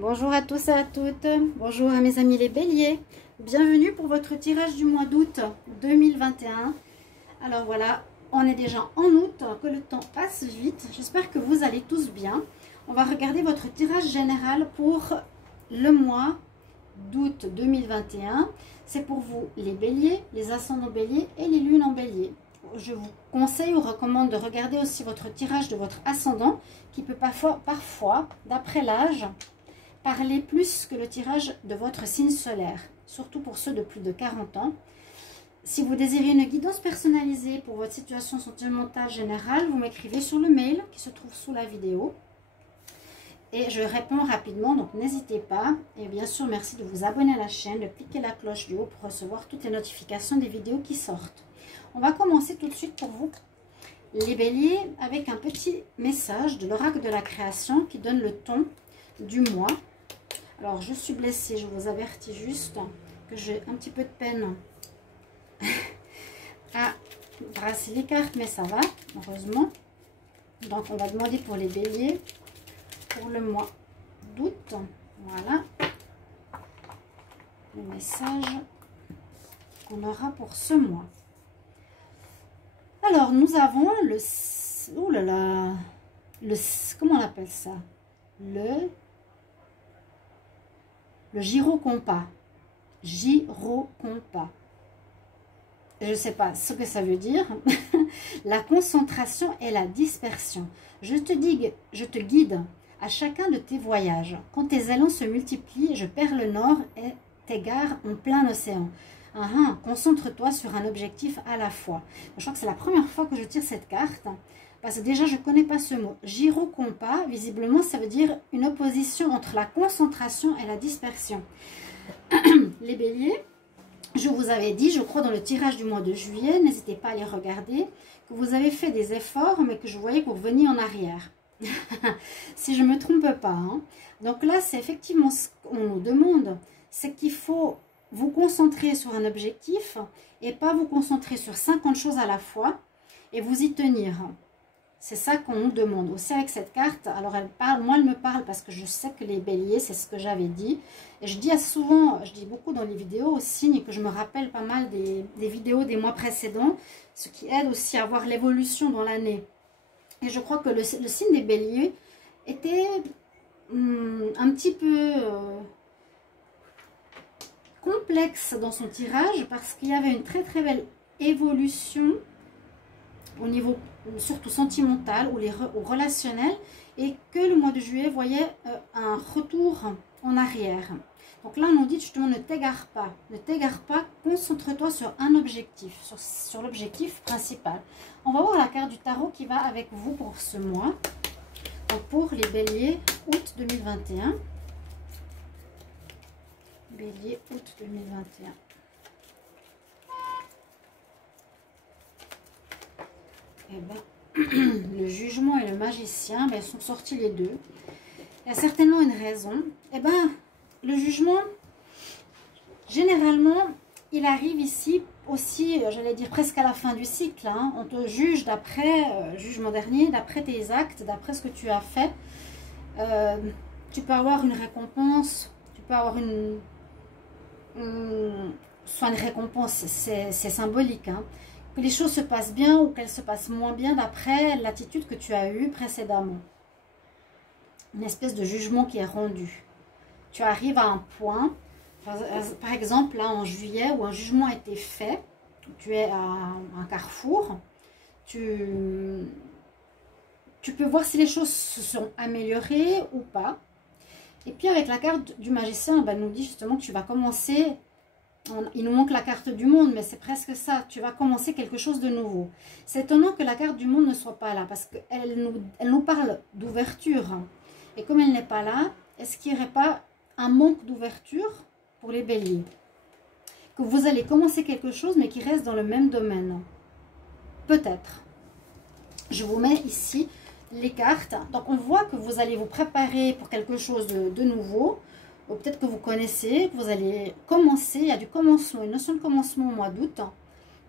Bonjour à tous et à toutes, bonjour à mes amis les béliers, bienvenue pour votre tirage du mois d'août 2021. Alors voilà, on est déjà en août, que le temps passe vite, j'espère que vous allez tous bien. On va regarder votre tirage général pour le mois d'août 2021. C'est pour vous les béliers, les ascendants béliers et les lunes en bélier. Je vous conseille ou recommande de regarder aussi votre tirage de votre ascendant qui peut parfois d'après l'âge, parler plus que le tirage de votre signe solaire, surtout pour ceux de plus de 40 ans. Si vous désirez une guidance personnalisée pour votre situation sentimentale générale, vous m'écrivez sur le mail qui se trouve sous la vidéo. Et je réponds rapidement, donc n'hésitez pas. Et bien sûr, merci de vous abonner à la chaîne, de cliquer la cloche du haut pour recevoir toutes les notifications des vidéos qui sortent. On va commencer tout de suite pour vous, les béliers, avec un petit message de l'oracle de la création qui donne le ton du mois. Alors, je suis blessée, je vous avertis juste que j'ai un petit peu de peine à brasser les cartes, mais ça va, heureusement. Donc, on va demander pour les béliers, pour le mois d'août. Voilà le message qu'on aura pour ce mois. Alors, nous avons le... Oh là là, comment on appelle ça? Le gyrocompas. Gyrocompas. Je ne sais pas ce que ça veut dire. La concentration et la dispersion. Je te guide à chacun de tes voyages. Quand tes élans se multiplient, je perds le nord et t'égare en plein océan. Concentre-toi sur un objectif à la fois. Je crois que c'est la première fois que je tire cette carte. Parce que déjà, je ne connais pas ce mot. Gyrocompas, visiblement, ça veut dire une opposition entre la concentration et la dispersion. Les béliers, je vous avais dit, je crois dans le tirage du mois de juillet, n'hésitez pas à les regarder, que vous avez fait des efforts, mais que je voyais que vous reveniez en arrière. Si je ne me trompe pas. Hein. Donc là, c'est effectivement ce qu'on nous demande, c'est qu'il faut vous concentrer sur un objectif et pas vous concentrer sur 50 choses à la fois et vous y tenir. C'est ça qu'on nous demande aussi avec cette carte. Alors elle parle, moi elle me parle parce que je sais que les béliers, c'est ce que j'avais dit. Et je dis souvent, je dis beaucoup dans les vidéos aux signes que je me rappelle pas mal des vidéos des mois précédents, ce qui aide aussi à voir l'évolution dans l'année. Et je crois que le signe des béliers était un petit peu complexe dans son tirage parce qu'il y avait une très très belle évolution au niveau surtout sentimental ou relationnel et que le mois de juillet voyait un retour en arrière. Donc là on nous dit justement ne t'égare pas, concentre-toi sur un objectif, sur l'objectif principal. On va voir la carte du tarot qui va avec vous pour ce mois. Donc pour les béliers août 2021. Bélier août 2021. Eh ben, le jugement et le magicien, ben, ils sont sortis les deux. Il y a certainement une raison. Eh ben, le jugement, généralement, il arrive ici aussi, j'allais dire presque à la fin du cycle. Hein. On te juge d'après, jugement dernier, d'après tes actes, d'après ce que tu as fait. Tu peux avoir une récompense, tu peux avoir soit une récompense, c'est symbolique, hein. Que les choses se passent bien ou qu'elles se passent moins bien d'après l'attitude que tu as eue précédemment. Une espèce de jugement qui est rendu. Tu arrives à un point, par exemple là en juillet où un jugement a été fait, tu es à un carrefour, tu peux voir si les choses se sont améliorées ou pas. Et puis avec la carte du magicien, ben, nous dit justement que tu vas commencer... Il nous manque la carte du monde, mais c'est presque ça. Tu vas commencer quelque chose de nouveau. C'est étonnant que la carte du monde ne soit pas là, parce qu'elle nous parle d'ouverture. Et comme elle n'est pas là, est-ce qu'il n'y aurait pas un manque d'ouverture pour les béliers? Que vous allez commencer quelque chose, mais qui reste dans le même domaine. Peut-être. Je vous mets ici les cartes. Donc on voit que vous allez vous préparer pour quelque chose de nouveau. Ou peut-être que vous connaissez, que vous allez commencer, il y a du commencement, une notion de commencement au mois d'août,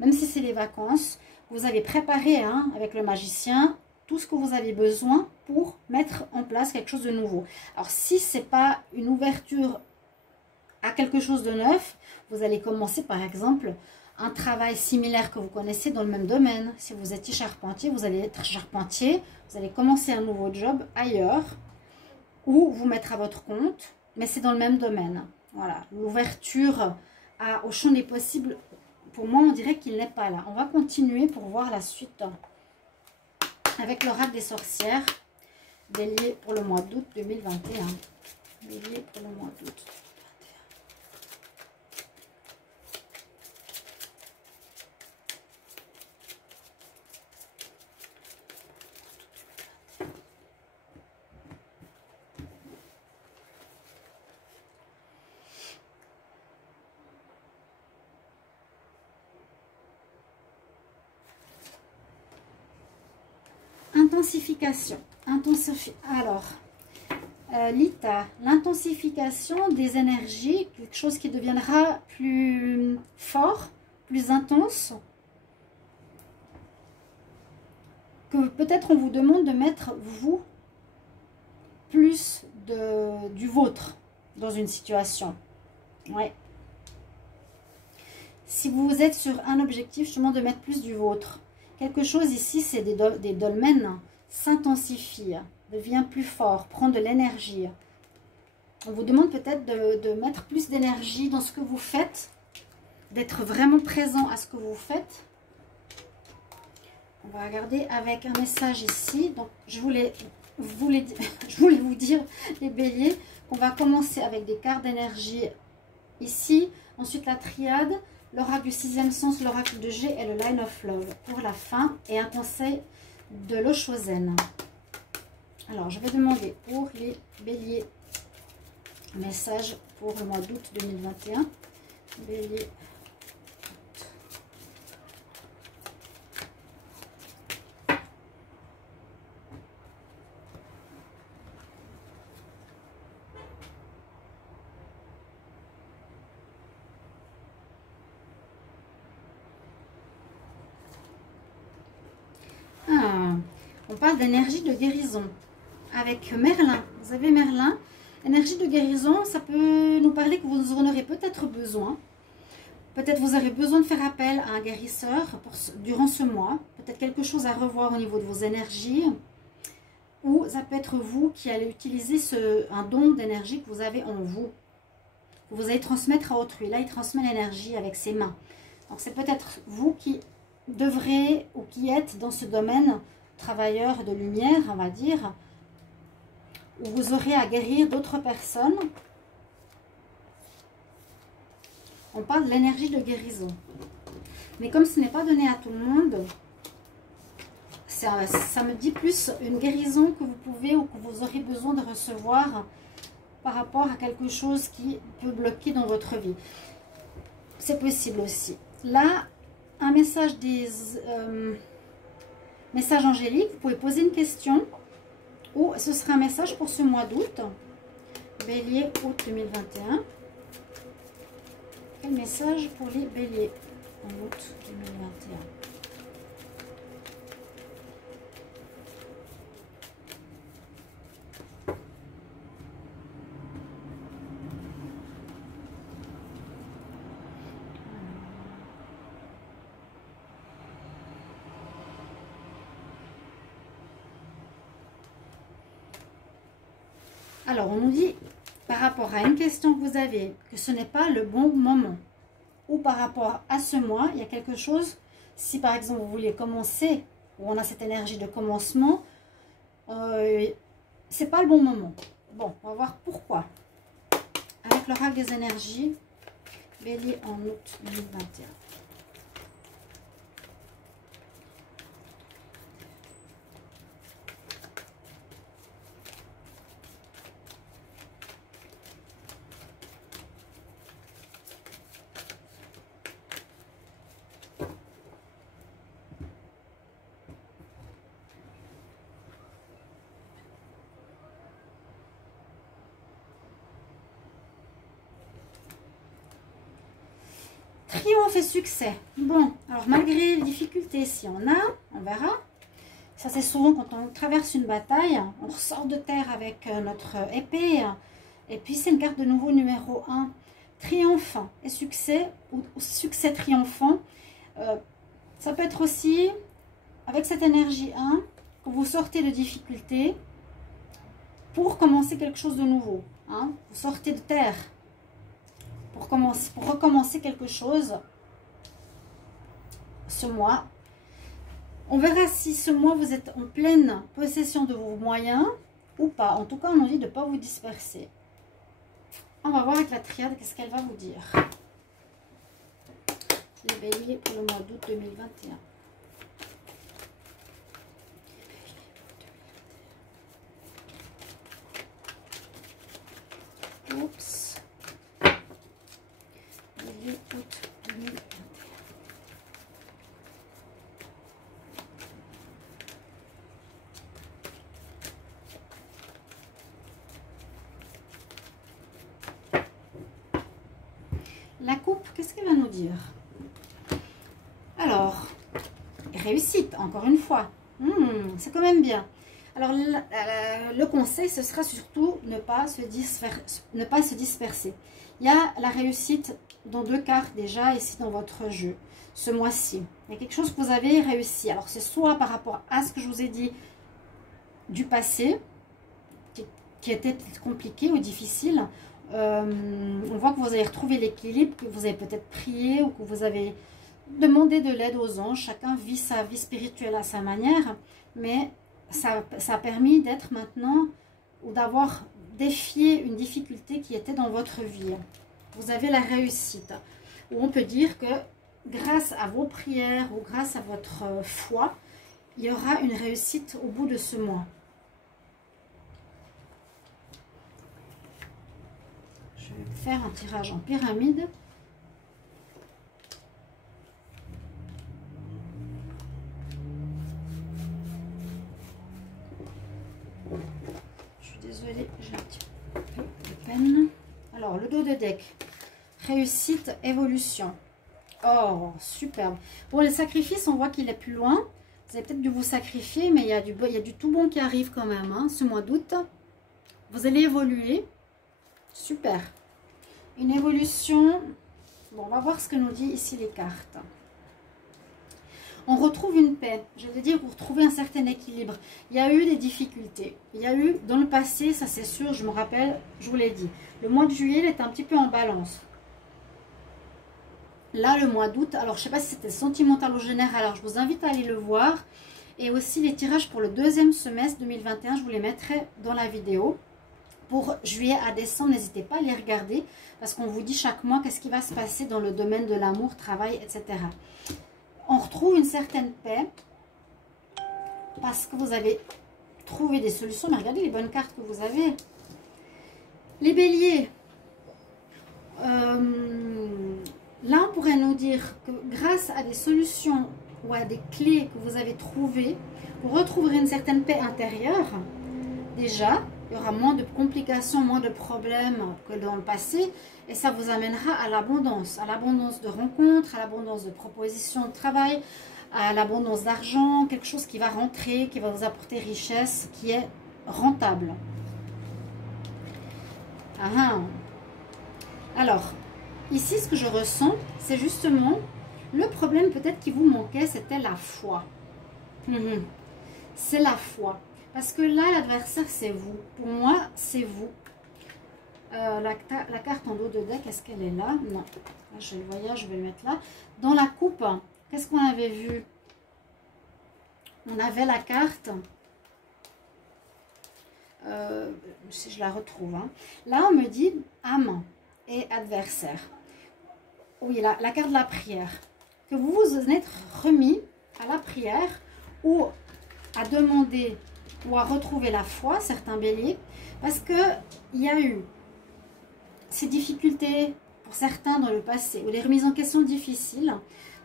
même si c'est les vacances, vous avez préparé avec le magicien tout ce que vous avez besoin pour mettre en place quelque chose de nouveau. Alors, si ce n'est pas une ouverture à quelque chose de neuf, vous allez commencer par exemple un travail similaire que vous connaissez dans le même domaine. Si vous étiez charpentier, vous allez être charpentier, vous allez commencer un nouveau job ailleurs ou vous mettre à votre compte, mais c'est dans le même domaine. Voilà, l'ouverture au champ des possibles, pour moi, on dirait qu'il n'est pas là. On va continuer pour voir la suite avec l'oracle des sorcières. Bélier pour le mois d'août 2021. Bélier pour le mois d'août. Intensification. Alors, Lita, l'intensification des énergies, quelque chose qui deviendra plus fort, plus intense, que peut-être on vous demande de mettre, vous, plus du vôtre dans une situation. Ouais. Si vous êtes sur un objectif, justement, de mettre plus du vôtre. Quelque chose ici, c'est des dolmens, s'intensifie, devient plus fort, prend de l'énergie. On vous demande peut-être de mettre plus d'énergie dans ce que vous faites, d'être vraiment présent à ce que vous faites. On va regarder avec un message ici. Donc, je voulais vous dire, les béliers, qu'on va commencer avec des cartes d'énergie ici. Ensuite, la triade, l'oracle du sixième sens, l'oracle de G et le line of love pour la fin. Et un conseil de l'Oshozen. Alors, je vais demander pour les béliers, message pour le mois d'août 2021. Bélier. On parle d'énergie de guérison avec Merlin. Vous avez Merlin. Énergie de guérison, ça peut nous parler que vous en aurez peut-être besoin. Peut-être vous aurez besoin de faire appel à un guérisseur durant ce mois. Peut-être quelque chose à revoir au niveau de vos énergies. Ou ça peut être vous qui allez utiliser un don d'énergie que vous avez en vous. Que vous allez transmettre à autrui. Là, il transmet l'énergie avec ses mains. Donc, c'est peut-être vous qui devrez ou qui êtes dans ce domaine travailleur de lumière, on va dire, où vous aurez à guérir d'autres personnes. On parle de l'énergie de guérison. Mais comme ce n'est pas donné à tout le monde, ça me dit plus une guérison que vous pouvez ou que vous aurez besoin de recevoir par rapport à quelque chose qui peut bloquer dans votre vie. C'est possible aussi. Là, un message message angélique, vous pouvez poser une question ou ce sera un message pour ce mois d'août. Bélier, août 2021. Quel message pour les béliers en août 2021? Alors, on nous dit, par rapport à une question que vous avez, que ce n'est pas le bon moment. Ou par rapport à ce mois, il y a quelque chose, si par exemple vous voulez commencer, ou on a cette énergie de commencement, c'est pas le bon moment. Bon, on va voir pourquoi. Avec l'oracle des énergies, bélier en août 2021. Triomphe et succès. Bon, alors malgré les difficultés, si on a, on verra. Ça, c'est souvent quand on traverse une bataille, on ressort de terre avec notre épée. Et puis, c'est une carte de nouveau numéro 1. Triomphe et succès, ou succès triomphant. Ça peut être aussi, avec cette énergie 1, que vous sortez de difficultés pour commencer quelque chose de nouveau. Hein. Vous sortez de terre pour recommencer quelque chose ce mois. On verra si ce mois vous êtes en pleine possession de vos moyens ou pas. En tout cas, on nous dit de ne pas vous disperser. On va voir avec la triade qu'est-ce qu'elle va vous dire. Les béliers pour le mois d'août 2021. Oups. Bélier août 2021. La coupe, qu'est-ce qu'elle va nous dire? Alors, réussite, encore une fois. C'est quand même bien. Alors, le conseil, ce sera surtout ne pas se disperser. Il y a la réussite dans 2 cartes déjà ici dans votre jeu, ce mois-ci. Il y a quelque chose que vous avez réussi. Alors, c'est soit par rapport à ce que je vous ai dit du passé, qui était peut-être compliqué ou difficile. On voit que vous avez retrouvé l'équilibre, que vous avez peut-être prié ou que vous avez demandé de l'aide aux anges. Chacun vit sa vie spirituelle à sa manière, mais ça a permis d'être maintenant ou d'avoir défié une difficulté qui était dans votre vie. Vous avez la réussite. Ou on peut dire que grâce à vos prières ou grâce à votre foi, il y aura une réussite au bout de ce mois. Je vais faire un tirage en pyramide. Je suis désolée, j'ai un petit peu de peine. Alors, le dos de deck. Réussite, évolution. Oh, superbe. Bon, les sacrifices, on voit qu'il est plus loin. Vous avez peut-être dû vous sacrifier, mais il y a du tout bon qui arrive quand même, hein, ce mois d'août. Vous allez évoluer. Super. Une évolution. Bon, on va voir ce que nous dit ici les cartes. On retrouve une paix. Je veux dire, vous retrouvez un certain équilibre. Il y a eu des difficultés. Il y a eu, dans le passé, ça c'est sûr, je me rappelle, je vous l'ai dit. Le mois de juillet, il était un petit peu en balance. Là, le mois d'août, alors je ne sais pas si c'était sentimental ou général, alors je vous invite à aller le voir. Et aussi les tirages pour le 2e semestre 2021, je vous les mettrai dans la vidéo. Pour juillet à décembre, n'hésitez pas à les regarder parce qu'on vous dit chaque mois qu'est-ce qui va se passer dans le domaine de l'amour, travail, etc. On retrouve une certaine paix parce que vous avez trouvé des solutions. Mais regardez les bonnes cartes que vous avez. Les béliers. Là, on pourrait nous dire que grâce à des solutions ou à des clés que vous avez trouvées, vous retrouverez une certaine paix intérieure. Déjà, il y aura moins de complications, moins de problèmes que dans le passé. Et ça vous amènera à l'abondance de rencontres, à l'abondance de propositions de travail, à l'abondance d'argent, quelque chose qui va rentrer, qui va vous apporter richesse, qui est rentable. Alors, ici, ce que je ressens, c'est justement le problème peut-être qui vous manquait, c'était la foi. C'est la foi. Parce que là, l'adversaire, c'est vous. Pour moi, c'est vous. La carte en dos de deck, est-ce qu'elle est là? Non. Là, je le voyais, je vais le mettre là. Dans la coupe, qu'est-ce qu'on avait vu? On avait la carte. Si je la retrouve. Là, on me dit âme et adversaire. Oui, la carte de la prière. Que vous vous êtes remis à la prière ou à demander ou à retrouver la foi, certains béliers, parce qu'il y a eu ces difficultés pour certains dans le passé, ou des remises en question difficiles,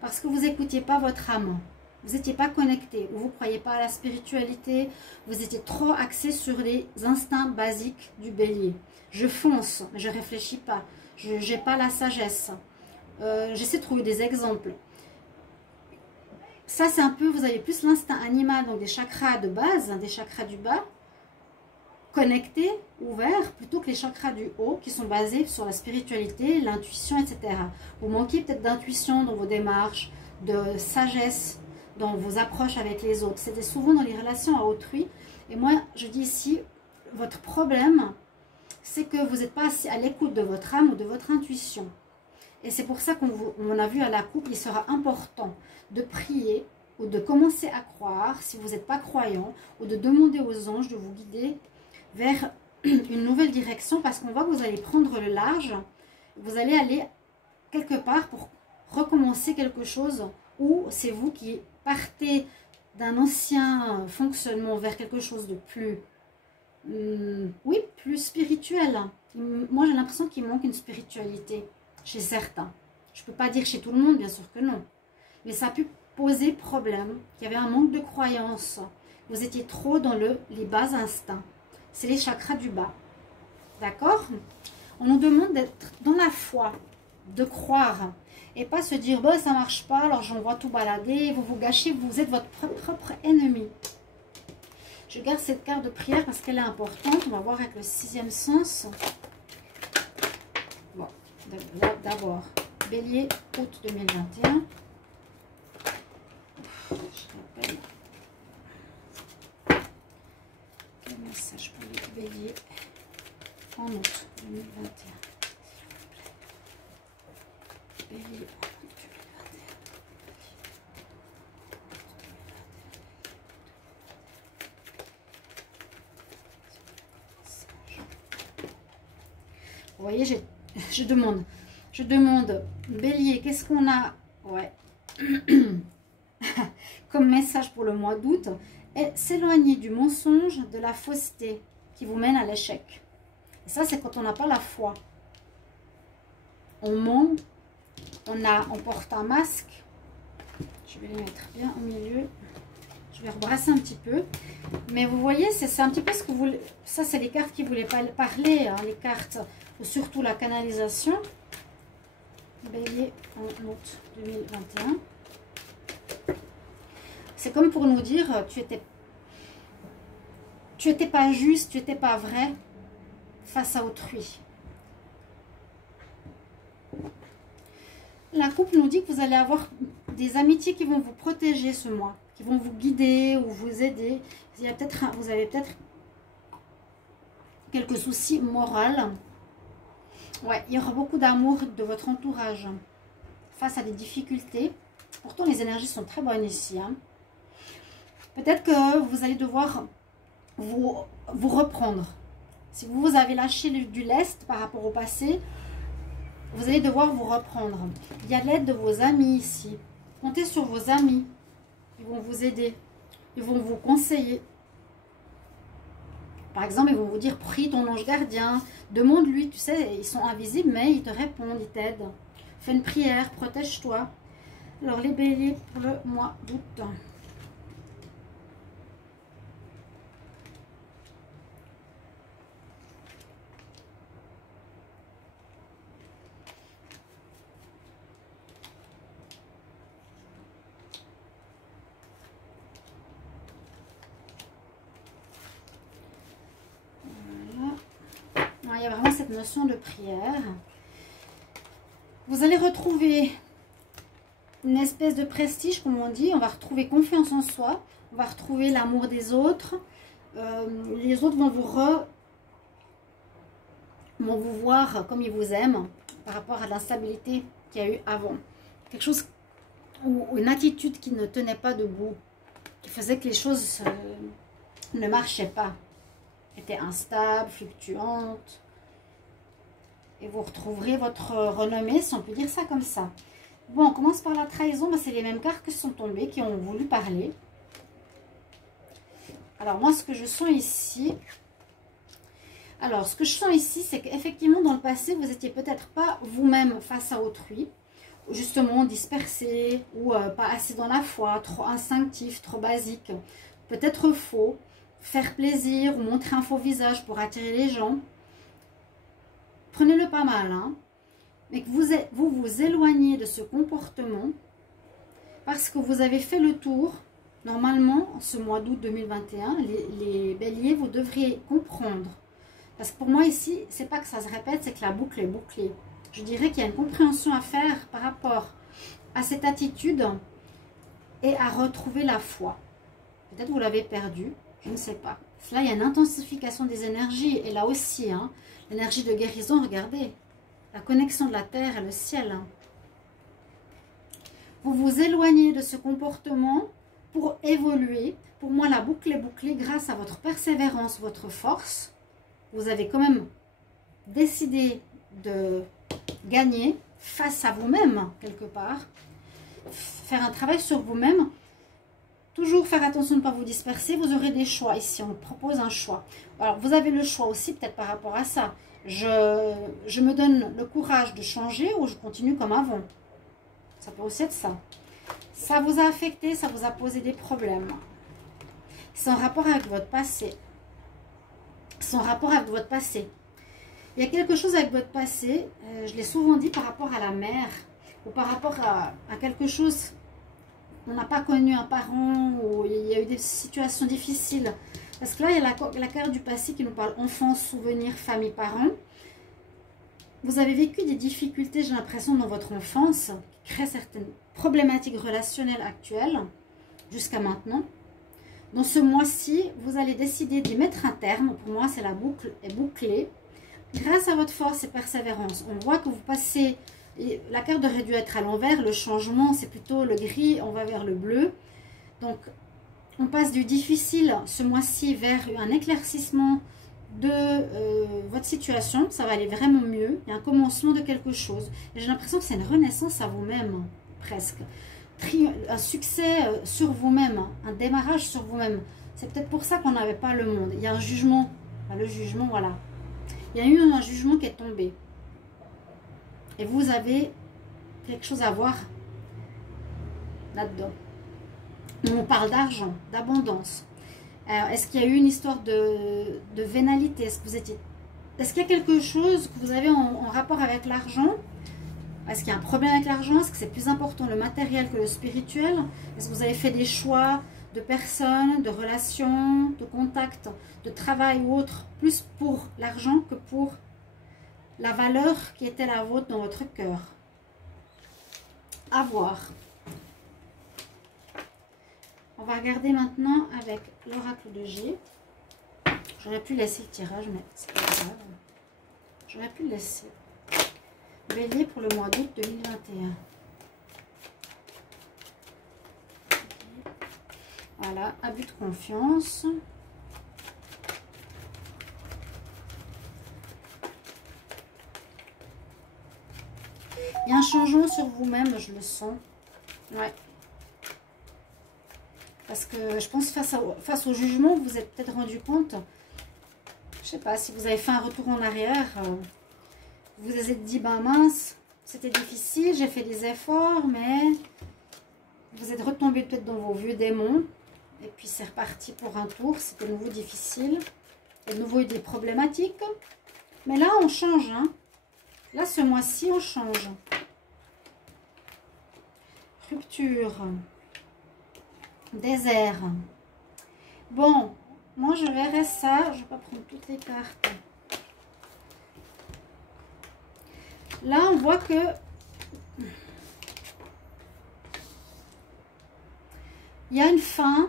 parce que vous n'écoutiez pas votre âme, vous n'étiez pas connecté, ou vous ne croyez pas à la spiritualité, vous étiez trop axé sur les instincts basiques du bélier. Je fonce, mais je ne réfléchis pas, je n'ai pas la sagesse. J'essaie de trouver des exemples. ça c'est un peu, vous avez plus l'instinct animal, donc des chakras de base, des chakras du bas, connectés, ouverts, plutôt que les chakras du haut, qui sont basés sur la spiritualité, l'intuition, etc. Vous manquez peut-être d'intuition dans vos démarches, de sagesse, dans vos approches avec les autres. C'était souvent dans les relations à autrui. Et moi, je dis ici, votre problème, c'est que vous n'êtes pas assez à l'écoute de votre âme ou de votre intuition. Et c'est pour ça qu'on a vu à la coupe, il sera important de prier ou de commencer à croire, si vous n'êtes pas croyant, ou de demander aux anges de vous guider vers une nouvelle direction, parce qu'on voit que vous allez prendre le large, vous allez aller quelque part pour recommencer quelque chose, ou c'est vous qui partez d'un ancien fonctionnement vers quelque chose de plus, oui, plus spirituel. Moi, j'ai l'impression qu'il manque une spiritualité chez certains. Je ne peux pas dire chez tout le monde, bien sûr que non. Mais ça a pu poser problème. Il y avait un manque de croyance. Vous étiez trop dans les bas instincts. C'est les chakras du bas. D'accord? On nous demande d'être dans la foi, de croire. Et pas se dire, bah, ça ne marche pas, alors j'en vois tout balader, vous vous gâchez, vous êtes votre propre ennemi. Je garde cette carte de prière parce qu'elle est importante. On va voir avec le 6e sens. Bon, d'abord, Bélier, août 2021. Je rappelle. Quel message pour les béliers en août 2021? Bélier en août 2021. Vous voyez, je demande, Bélier, qu'est-ce qu'on a, ouais, comme message pour le mois d'août? Et s'éloigner du mensonge, de la fausseté qui vous mène à l'échec. Et ça, c'est quand on n'a pas la foi. On ment, on porte un masque. Je vais les mettre bien au milieu. Je vais rebrasser un petit peu. Mais vous voyez, c'est un petit peu ce que vous... Ça, c'est les cartes qui voulaient parler, hein, les cartes, ou surtout la canalisation. Bélier en août 2021. C'est comme pour nous dire, tu étais pas juste, tu n'étais pas vrai face à autrui. La coupe nous dit que vous allez avoir des amitiés qui vont vous protéger ce mois, qui vont vous guider ou vous aider. Vous avez peut-être quelques soucis moraux. Ouais, il y aura beaucoup d'amour de votre entourage face à des difficultés. Pourtant, les énergies sont très bonnes ici, hein. Peut-être que vous allez devoir vous reprendre. Si vous avez lâché du lest par rapport au passé, vous allez devoir vous reprendre. Il y a l'aide de vos amis ici. Comptez sur vos amis. Ils vont vous aider. Ils vont vous conseiller. Par exemple, ils vont vous dire, prie ton ange gardien. Demande-lui, tu sais, ils sont invisibles, mais ils te répondent, ils t'aident. Fais une prière, protège-toi. Alors, les béliers pour le mois d'août. Il y a vraiment cette notion de prière. Vous allez retrouver une espèce de prestige, comme on dit. On va retrouver confiance en soi. On va retrouver l'amour des autres. Les autres vont vous voir comme ils vous aiment par rapport à l'instabilité qu'il y a eu avant. Quelque chose, ou une attitude qui ne tenait pas debout, qui faisait que les choses ne marchaient pas, étaient instables, fluctuantes. Et vous retrouverez votre renommée, si on peut dire ça comme ça. Bon, on commence par la trahison. C'est les mêmes cartes qui sont tombées, qui ont voulu parler. Alors, moi, ce que je sens ici... Alors, ce que je sens ici, c'est qu'effectivement, dans le passé, vous n'étiez peut-être pas vous-même face à autrui. Justement, dispersé ou pas assez dans la foi, trop instinctif, trop basique. Peut-être faux. Faire plaisir ou montrer un faux visage pour attirer les gens. Prenez-le pas mal, hein, mais que vous éloignez de ce comportement Parce que vous avez fait le tour. Normalement, ce mois d'août 2021, les béliers, vous devriez comprendre. Parce que pour moi ici, c'est pas que ça se répète, c'est que la boucle est bouclée. Je dirais qu'il y a une compréhension à faire par rapport à cette attitude et à retrouver la foi. Peut-être vous l'avez perdue, je ne sais pas. Là, il y a une intensification des énergies. Et là aussi, hein, l'énergie de guérison, regardez. La connexion de la terre et le ciel. Hein. Vous vous éloignez de ce comportement pour évoluer. Pour moi, la boucle est bouclée grâce à votre persévérance, votre force. Vous avez quand même décidé de gagner face à vous-même, quelque part. Faire un travail sur vous-même. Toujours faire attention de ne pas vous disperser. Vous aurez des choix ici. On propose un choix. Alors, vous avez le choix aussi, peut-être par rapport à ça. Je me donne le courage de changer ou je continue comme avant. Ça peut aussi être ça. Ça vous a affecté, ça vous a posé des problèmes. C'est en rapport avec votre passé. C'est en rapport avec votre passé. Il y a quelque chose avec votre passé, je l'ai souvent dit par rapport à la mère, ou par rapport à quelque chose, on n'a pas connu un parent, ou il y a eu des situations difficiles. Parce que là, il y a la carte du passé qui nous parle enfance, souvenirs, famille, parents. Vous avez vécu des difficultés, j'ai l'impression, dans votre enfance, qui créent certaines problématiques relationnelles actuelles, jusqu'à maintenant. Dans ce mois-ci, vous allez décider d'y mettre un terme. Pour moi, c'est la boucle est bouclée. Grâce à votre force et persévérance, on voit que vous passez, la carte aurait dû être à l'envers, le changement, c'est plutôt le gris, on va vers le bleu. Donc, on passe du difficile ce mois-ci vers un éclaircissement de votre situation. Ça va aller vraiment mieux. Il y a un commencement de quelque chose. Et j'ai l'impression que c'est une renaissance à vous-même, presque. Un succès sur vous-même, un démarrage sur vous-même. C'est peut-être pour ça qu'on n'avait pas le monde. Il y a un jugement. Le jugement, voilà. Il y a eu un jugement qui est tombé. Et vous avez quelque chose à voir là-dedans. On parle d'argent, d'abondance. Est-ce qu'il y a eu une histoire de vénalité? Est-ce qu'il y a quelque chose que vous avez en rapport avec l'argent? Est-ce qu'il y a un problème avec l'argent? Est-ce que c'est plus important le matériel que le spirituel? Est-ce que vous avez fait des choix de personnes, de relations, de contacts, de travail ou autre, plus pour l'argent que pour la valeur qui était la vôtre dans votre cœur? À voir. On va regarder maintenant avec l'oracle de G. J'aurais pu laisser le tirage, mais c'est pas grave. J'aurais pu le laisser. Bélier pour le mois d'août 2021. Voilà, abus de confiance. Il y a un changement sur vous-même, je le sens. Ouais. Parce que je pense face au jugement, vous vous êtes peut-être rendu compte, je sais pas, si vous avez fait un retour en arrière, vous vous êtes dit, ben mince, c'était difficile, j'ai fait des efforts, mais vous êtes retombé peut-être dans vos vieux démons. Et puis c'est reparti pour un tour, c'était de nouveau difficile. Et de nouveau eu des problématiques. Mais là, on change. Hein. Là, ce mois-ci, on change. Rupture. Désert. Bon, moi je verrai ça. Je ne vais pas prendre toutes les cartes. Là, on voit que il y a une fin.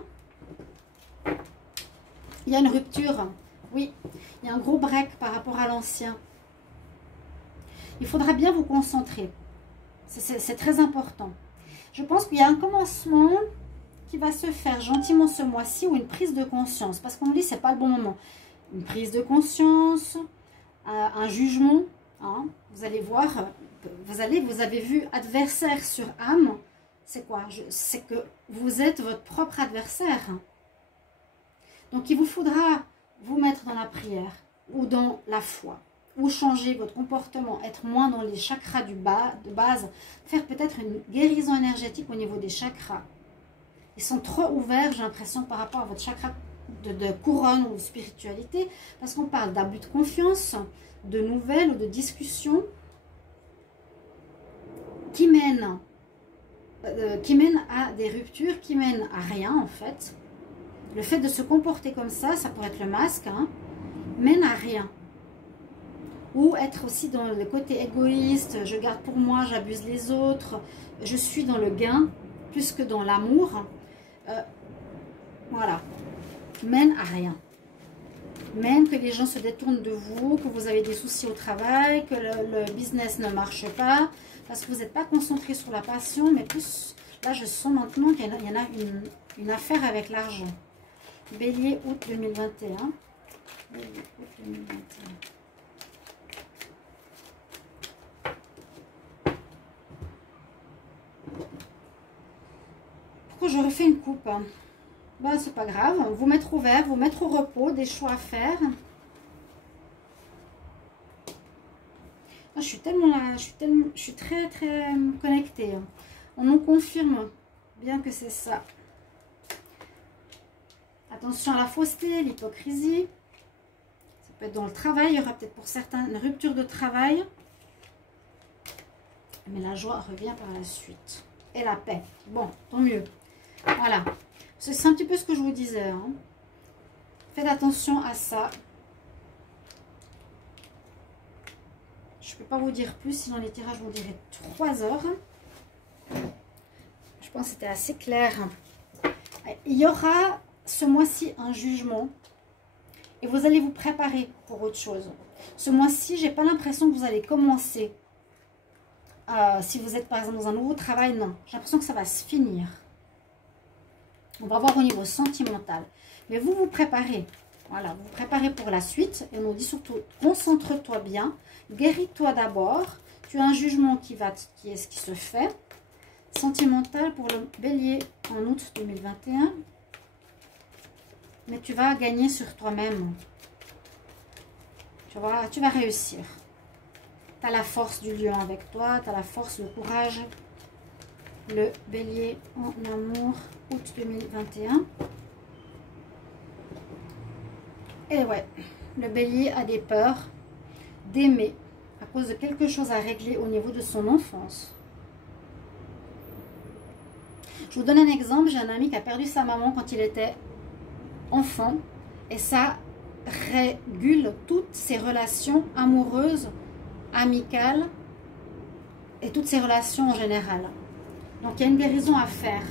Il y a une rupture. Oui, il y a un gros break par rapport à l'ancien. Il faudra bien vous concentrer. C'est très important. Je pense qu'il y a un commencement qui va se faire gentiment ce mois-ci ou une prise de conscience. Parce qu'on dit que ce n'est pas le bon moment. Une prise de conscience, un jugement. Hein, vous allez voir, vous avez vu adversaire sur âme. C'est quoi? C'est que vous êtes votre propre adversaire. Donc il vous faudra vous mettre dans la prière ou dans la foi. Ou changer votre comportement, être moins dans les chakras de base, faire peut-être une guérison énergétique au niveau des chakras. Ils sont trop ouverts, j'ai l'impression, par rapport à votre chakra de couronne ou de spiritualité, parce qu'on parle d'abus de confiance, de nouvelles ou de discussions qui mènent qui mène à des ruptures, qui mène à rien en fait. Le fait de se comporter comme ça pourrait être le masque, hein, mène à rien. Ou être aussi dans le côté égoïste, je garde pour moi, j'abuse les autres, je suis dans le gain plus que dans l'amour. Voilà, mène à rien. Mène que les gens se détournent de vous, que vous avez des soucis au travail, que le business ne marche pas, parce que vous n'êtes pas concentré sur la passion, mais plus, là je sens maintenant qu'il y en a une affaire avec l'argent. Bélier, août 2021. Bélier, août 2021. Pourquoi je refais une coupe? Ben, c'est pas grave. Vous mettre au vert, vous mettre au repos, des choix à faire. Je suis tellement là, je suis très très connectée. On nous confirme bien que c'est ça. Attention à la fausseté, l'hypocrisie. Ça peut être dans le travail. Il y aura peut-être pour certains une rupture de travail. Mais la joie revient par la suite. Et la paix. Bon, tant mieux. Voilà. C'est un petit peu ce que je vous disais. Hein. Faites attention à ça. Je ne peux pas vous dire plus. Sinon, les tirages vont durer 3 heures. Je pense que c'était assez clair. Il y aura ce mois-ci un jugement et vous allez vous préparer pour autre chose. Ce mois-ci, j'ai pas l'impression que vous allez commencer. Si vous êtes par exemple dans un nouveau travail, non. J'ai l'impression que ça va se finir. On va voir au niveau sentimental. Mais vous vous préparez. Voilà, vous vous préparez pour la suite. Et on nous dit surtout, concentre-toi bien. Guéris-toi d'abord. Tu as un jugement qui se fait. Sentimental pour le bélier en août 2021. Mais tu vas gagner sur toi-même. Tu vas réussir. Tu as la force du lion avec toi. Tu as la force, le courage. Le bélier en amour, août 2021. Et ouais, le bélier a des peurs d'aimer à cause de quelque chose à régler au niveau de son enfance. Je vous donne un exemple. J'ai un ami qui a perdu sa maman quand il était enfant. Et ça régule toutes ses relations amoureuses, amicales et toutes ses relations en général. Donc, il y a une guérison à faire.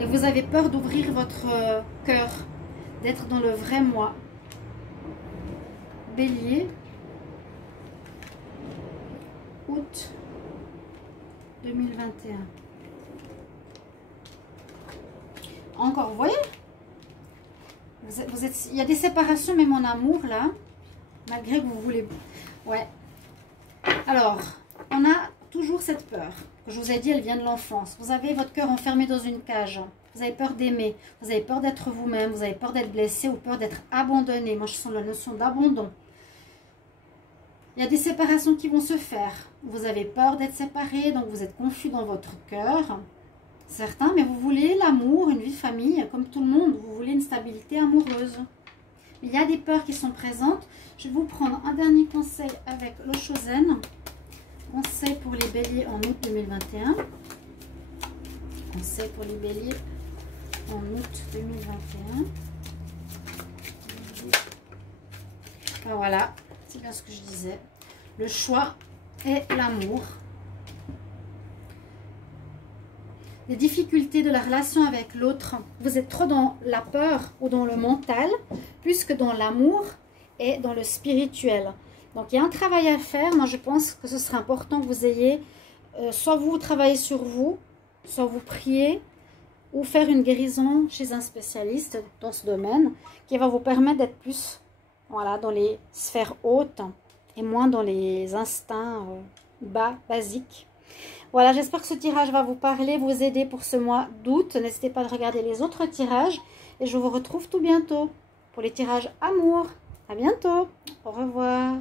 Et vous avez peur d'ouvrir votre cœur, d'être dans le vrai moi. Bélier, août 2021. Encore, vous voyez, il y a des séparations, même en amour, là, malgré que vous voulez. Ouais. Alors, on a toujours cette peur. Que je vous ai dit, elle vient de l'enfance. Vous avez votre cœur enfermé dans une cage. Vous avez peur d'aimer. Vous avez peur d'être vous-même. Vous avez peur d'être blessé ou peur d'être abandonné. Moi, je sens la notion d'abandon. Il y a des séparations qui vont se faire. Vous avez peur d'être séparé, donc vous êtes confus dans votre cœur. Certains, mais vous voulez l'amour, une vie de famille, comme tout le monde. Vous voulez une stabilité amoureuse. Il y a des peurs qui sont présentes. Je vais vous prendre un dernier conseil avec le Chosen. Conseil pour les béliers en août 2021. Conseil pour les béliers en août 2021. Ben voilà, c'est bien ce que je disais. Le choix et l'amour. Les difficultés de la relation avec l'autre. Vous êtes trop dans la peur ou dans le mental, plus que dans l'amour et dans le spirituel. Donc, il y a un travail à faire. Moi, je pense que ce serait important que vous ayez, soit vous travaillez sur vous, soit vous priez, ou faire une guérison chez un spécialiste dans ce domaine, qui va vous permettre d'être plus, voilà, dans les sphères hautes et moins dans les instincts bas, basiques. Voilà, j'espère que ce tirage va vous parler, vous aider pour ce mois d'août. N'hésitez pas à regarder les autres tirages. Et je vous retrouve tout bientôt pour les tirages amour. À bientôt. Au revoir.